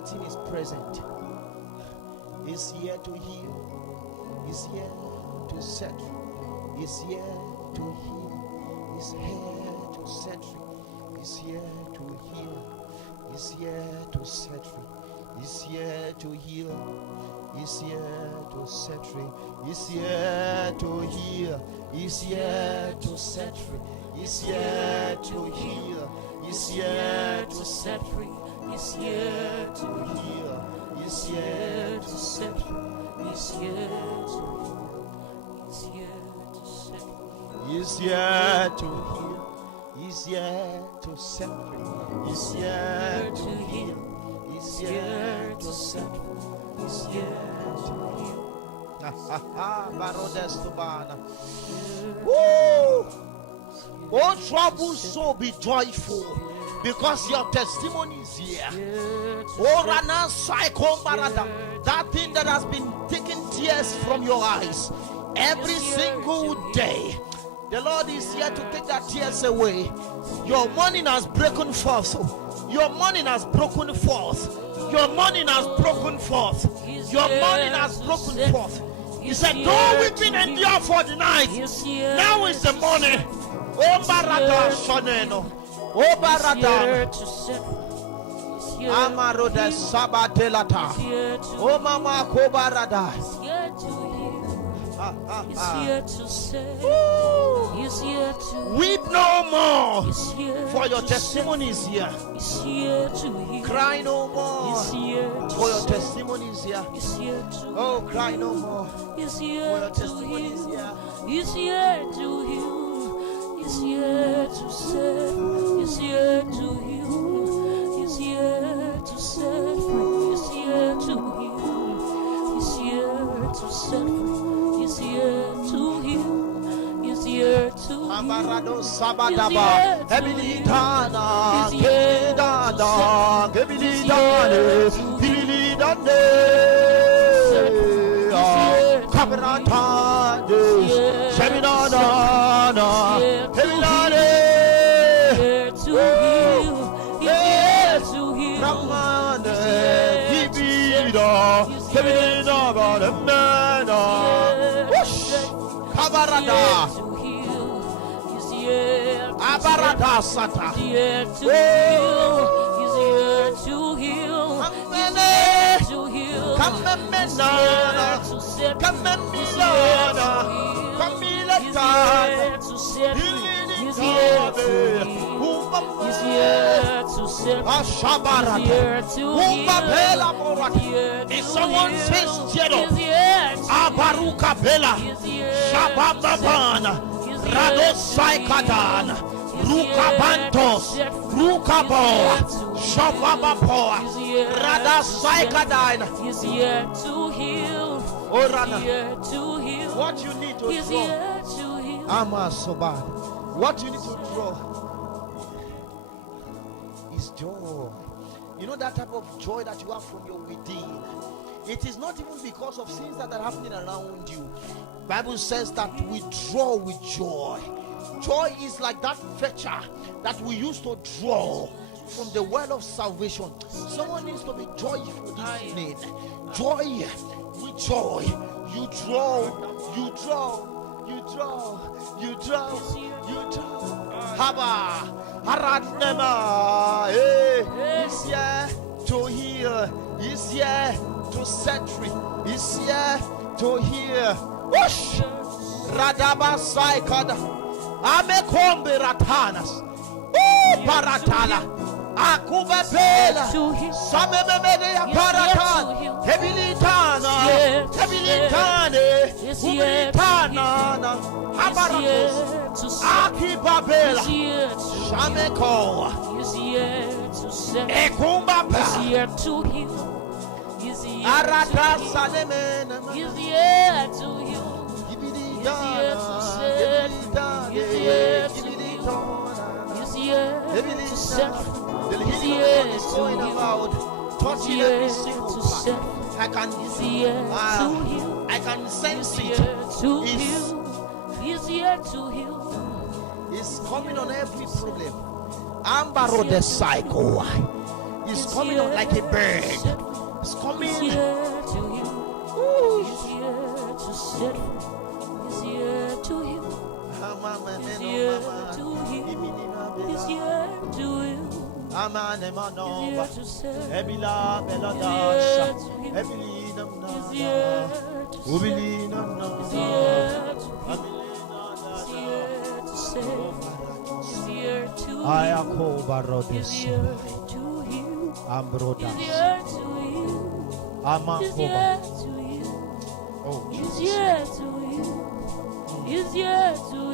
anointing is present. He's here to heal. He's here to set free. He's here to heal. He's here to set free. He's here to heal. He's here to set free. He's here to heal. He's here to set free. He's here to heal. He's here to set free. He's here to heal. He's here to set free. He's here to heal. He's here to set free. He's here to heal. He's here to heal. He's here to set free. He's here to heal. He's here to set free. He's here to heal. Woo! Oh, trouble, so be joyful, because your testimony is here. Oh, Rana Saikom Barada, that thing that has been taking tears from your eyes every single day, the Lord is here to take that tears away. Your morning has broken forth. Your morning has broken forth. Your morning has broken forth. Your morning has broken forth. He said, though weeping endure for the night, now is the morning. Oh, Barada Shoneno. Oh, Barada. Amaroda Sabatelata. Oh, Mama Kobarada. He's here to save. He's here to weep no more. He's here for your to testimony is here. He's here to heal. Cry no more. He's here for your testimony is here. He's here to oh, cry no more. He's For here your to testimony is heal. here. He's here to heal. He's here to save. He's here to heal. He's here to set free. He's here to heal. He's here to set free. He's here to heal. He's here to Amarado heal. Sabadaba. Ebilitana. He's here to Kebilidana. Kebilidane. Kebilidane. Kabratane. Seminana. Kebilane. Here to heal. He's here to heal. Ramane. Kibida. Kebilina. Gademena. Kabarada. Abarada Sata. He's here to heal. He's here to heal. He's here to heal. Kamemena. Kamemilana. Kamilana. He's here to heal. He's here to set. Ashabarada. If someone says Jero, Abaruka Bella, Shabababana, Radosaikadana, Rukabantos, Rukaboa, Shababapoa, Radasaikadana. He's here to heal. Oh, Rana. He's here to heal. What you need to He's draw. here to heal. Ama Soban. What you need to draw is joy. You know that type of joy that you have from your within. It is not even because of things that are happening around you. Bible says that we draw with joy. Joy is like that fetcher that we used to draw from the well of salvation. Someone needs to be joyful this evening. Joy with joy. You draw, you draw, you draw, you draw, you draw. Haba, Haradnema, he's here to heal, he's here to set free, he's here to heal. Whoosh! Radaba Saikada, Amekombe Ratanas, Paratala, Akuba Pela, Samemede Paratan, Hebilitana, Hebilitane, Hubilitana, Habaratos, Akibabela, Shamekoa, Ekumba He's here to heal. He's here Arata to heal. Salemena, He's here to heal. He's here to set. The He's healing here of God is to going heal. about, touching He's every here single to part. set. I can, He's here to heal. I can sense He's it. here to It's, heal. He's here to heal. it's coming on every problem. Ambaro the cycle. He's coming on like a bird. He's coming. He's here to heal. He's here to set free. He's here to heal. He's here to heal. He's here to heal. He's here to set free. He's here to heal. He's here to set free. He's here to heal. He's here to save. He's here to heal. He's here to heal. He's here to heal. He's here to heal. Oh, He's here to heal. He's here to